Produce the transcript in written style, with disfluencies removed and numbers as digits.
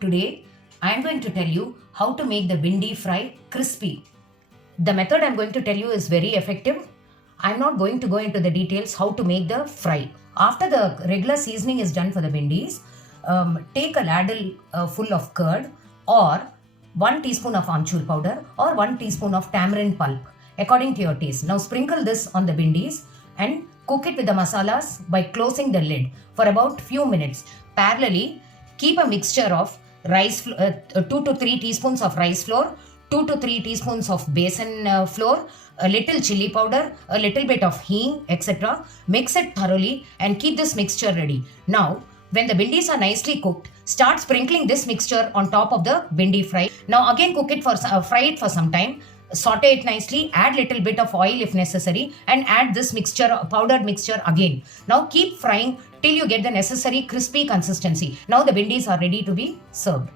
Today, I am going to tell you how to make the bhindi fry crispy. The method I am going to tell you is very effective. I am not going to go into the details how to make the fry. After the regular seasoning is done for the bhindis, take a ladle full of curd or 1 teaspoon of amchur powder or 1 teaspoon of tamarind pulp according to your taste. Now sprinkle this on the bhindis and cook it with the masalas by closing the lid for about few minutes. Parallelly, keep a mixture of 2 to 3 teaspoons of rice flour, 2 to 3 teaspoons of besan flour, a little chili powder, a little bit of hing, etc. Mix it thoroughly and keep this mixture ready. Now, when the bhindis are nicely cooked, start sprinkling this mixture on top of the bhindi fry. Now again fry it for some time. Saute it nicely, add little bit of oil if necessary and add this powdered mixture again. Now keep frying till you get the necessary crispy consistency. Now the bhindis are ready to be served.